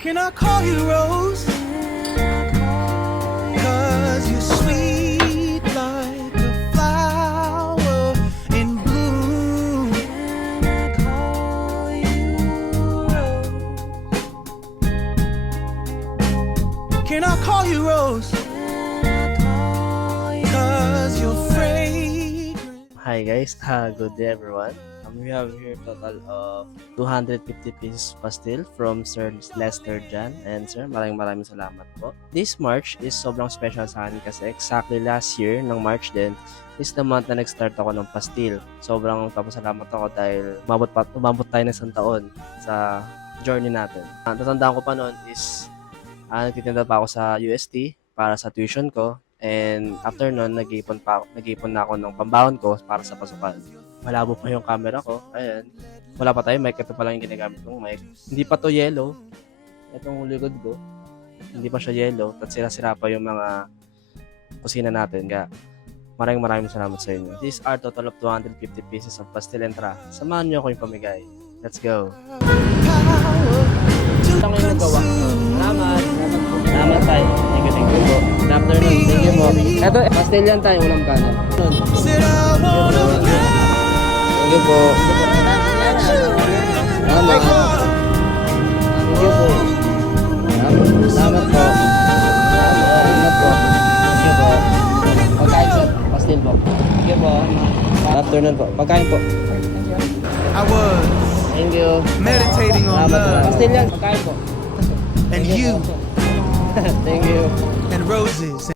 Can I call you Rose? 'Cause you're sweet like a flower in bloom. Can I call you Rose? Can I call you Rose? 'Cause you're fragrant. Hi guys, good day everyone. We have here total of 250 pieces pastil from Sir Lester Jan. And sir, maraming salamat po. This March is sobrang special sa akin kasi exactly last year, ng March din, is the month na nag-start ako ng pastil. Sobrang papasalamat ako dahil umabot tayo ng isang taon sa journey natin. Ang tatandaan ko pa noon is nagtitinda pa ako sa UST para sa tuition ko. And after nun, nag-iipon na ako ng pambawon ko para sa pasukan. Malabo pa yung camera ko. Ayan. Wala pa tayo mic. Ito pa lang yung ginagamit kong mic. Hindi pa to yellow. Itong likod ko. Hindi pa siya yellow. At sira-sira pa yung mga kusina natin. Kaya maraming salamat sa inyo. These are total of 250 pieces of pastel and tra. Samahan nyo ako yung pamigay. Let's go. Ito ang yung nagawa. Salamat tayo. Thank you po. Good afternoon. Thank you po. Ito, pastel yan tayo. Ulam kanan. Thank you po. Salamat. Thank you po. Salamat po. Salamat po. Thank you po. Pagkain po. Pastel po. Thank you po. Good afternoon po. Pagkain po. I was Thank you. meditating on Salamat po. love Pastel yan. Pagkain po. and you Thank you. and roses.